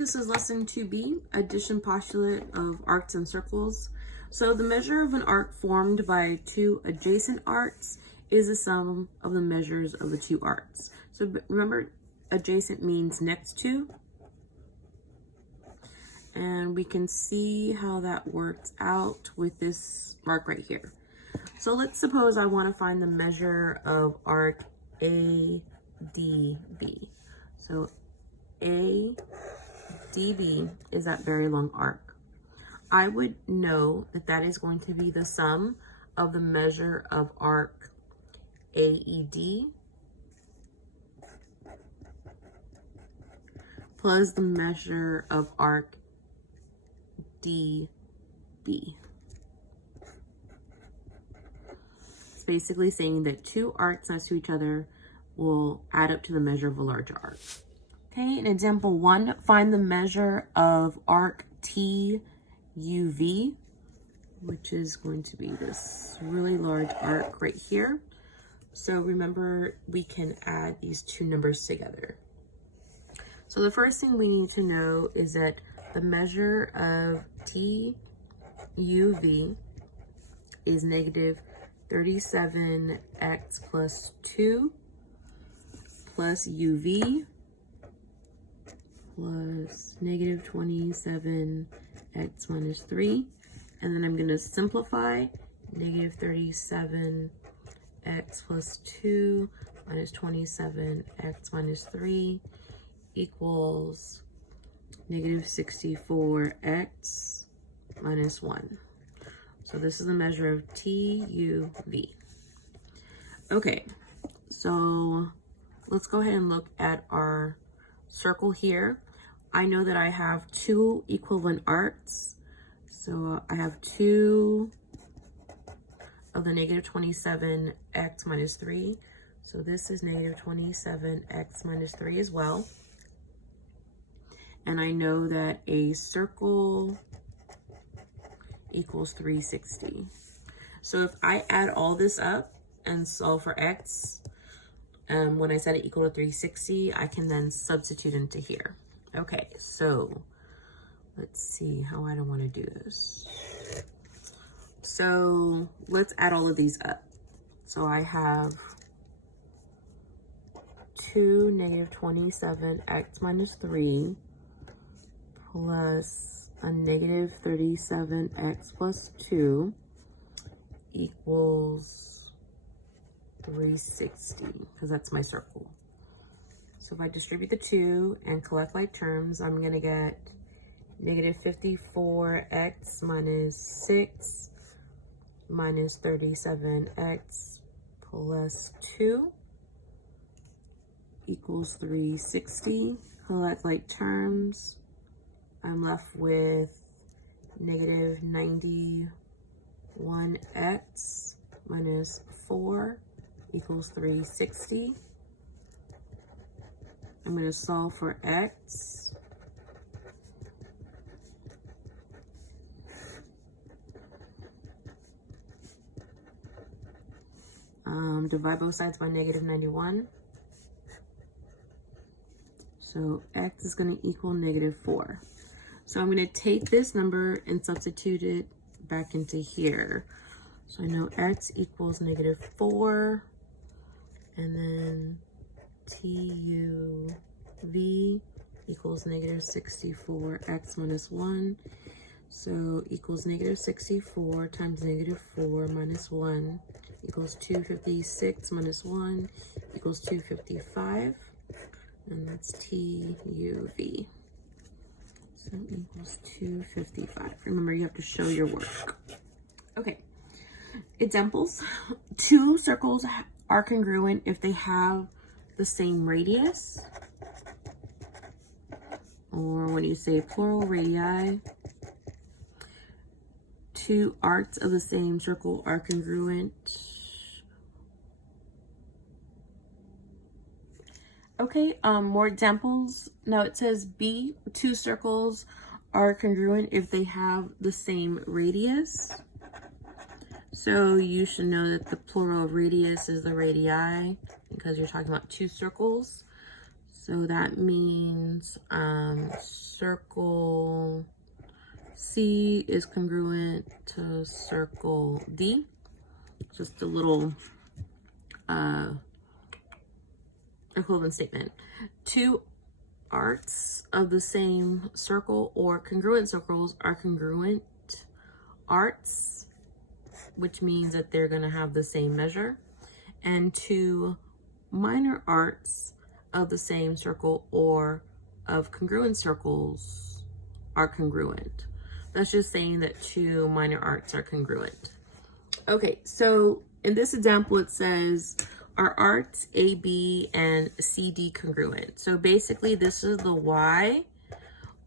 this is lesson 2B, addition postulate of arcs and circles. So the measure of an arc formed by two adjacent arcs is the sum of the measures of the two arcs. So remember, adjacent means next to. And we can see how that works out with this arc right here. So let's suppose I want to find the measure of arc ADB. So ADB is that very long arc. I would know that that is going to be the sum of the measure of arc AED plus the measure of arc DB. It's basically saying that two arcs next to each other will add up to the measure of a larger arc. Okay, in example 1, find the measure of arc TUV, which is going to be this really large arc right here. So remember, we can add these two numbers together. So the first thing we need to know is that the measure of TUV is negative 37x plus 2 plus UV plus negative 27x minus 3. And then I'm going to simplify negative 37x plus 2 minus 27x minus 3 equals negative 64x minus 1. So this is the measure of TUV. Okay, so let's go ahead and look at our circle here. I know that I have two equivalent arcs. So I have 2 of the negative 27x minus 3. So this is negative 27x minus 3 as well. And I know that a circle equals 360. So if I add all this up and solve for x, when I set it equal to 360, I can then substitute into here. Okay, so let's see how I don't want to do this. So let's add all of these up. So I have 2 negative 27x minus 3 plus a negative 37x plus 2 equals 360, because that's my circle. So if I distribute the 2 and collect like terms, I'm going to get negative 54x minus 6 minus 37x plus 2 equals 360. Collect like terms. I'm left with negative 91x minus 4 equals 360. I'm going to solve for x. Divide both sides by negative 91. So x is going to equal negative 4. So I'm going to take this number and substitute it back into here. So I know x equals negative 4, and then TUV equals negative 64x minus 1. So equals negative 64 times negative 4 minus 1 equals 256 minus 1 equals 255. And that's TUV. So equals 255. Remember, you have to show your work. Okay. Examples. Two circles are congruent if they have the same radius. Or when you say plural radii. Two arcs of the same circle are congruent. Okay, more examples. Now it says B, two circles are congruent if they have the same radius. So you should know that the plural of radius is the radii because you're talking about two circles. So So that means circle C is congruent to circle D. Just a little equivalent statement. Two arcs of the same circle or congruent circles are congruent arcs, which means that they're going to have the same measure. And two minor arcs of the same circle or of congruent circles are congruent. That's just saying that two minor arcs are congruent. Okay, so in this example, it says, are arcs AB and CD congruent? So basically, this is the Y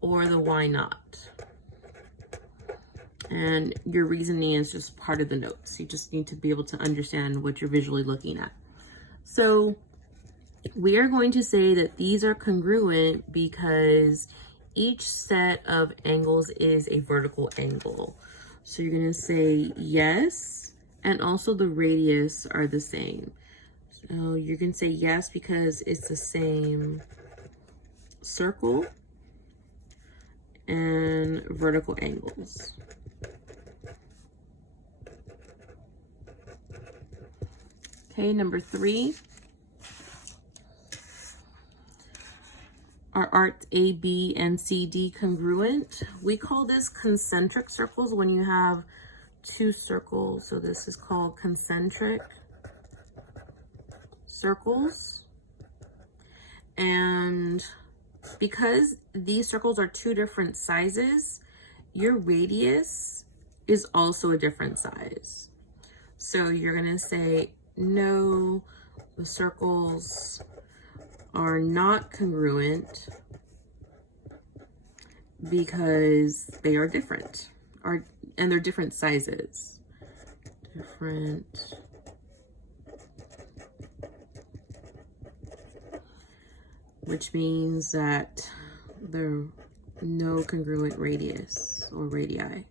or the Y not. And your reasoning is just part of the notes. You just need to be able to understand what you're visually looking at. So we are going to say that these are congruent because each set of angles is a vertical angle. So you're going to say yes, and also the radius are the same. So you can say yes because it's the same circle and vertical angles. Okay, number 3. Are arcs AB and CD congruent? We call this concentric circles when you have two circles. So this is called concentric circles. And because these circles are two different sizes, your radius is also a different size. So you're going to say, no, the circles are not congruent because they are different, and they're different sizes. Different which means that there are no congruent radius or radii.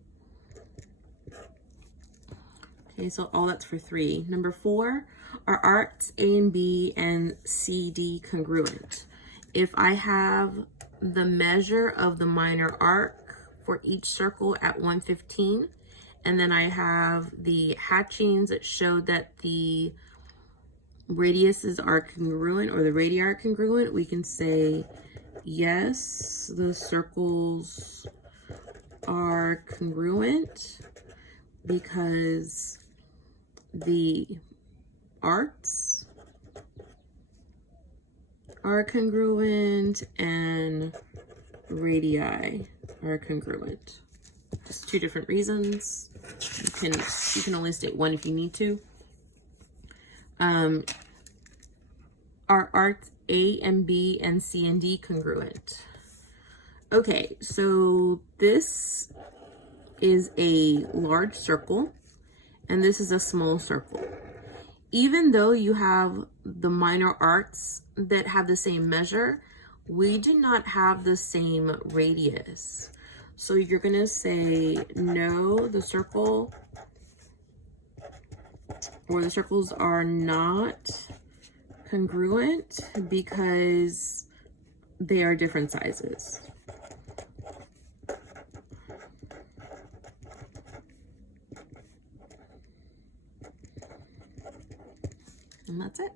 Okay, so all that's for 3. Number 4, are arcs A and B and CD congruent? If I have the measure of the minor arc for each circle at 115, and then I have the hatchings that show that the radiuses are congruent or the radii are congruent, we can say yes, the circles are congruent because the arcs are congruent and radii are congruent. Just 2 different reasons. You can only state one if you need to. Are arcs A and B and C and D congruent? Okay, so this is a large circle and this is a small circle. Even though you have the minor arcs that have the same measure, we do not have the same radius. So you're going to say, no, the circle or the circles are not congruent because they are different sizes. And that's it.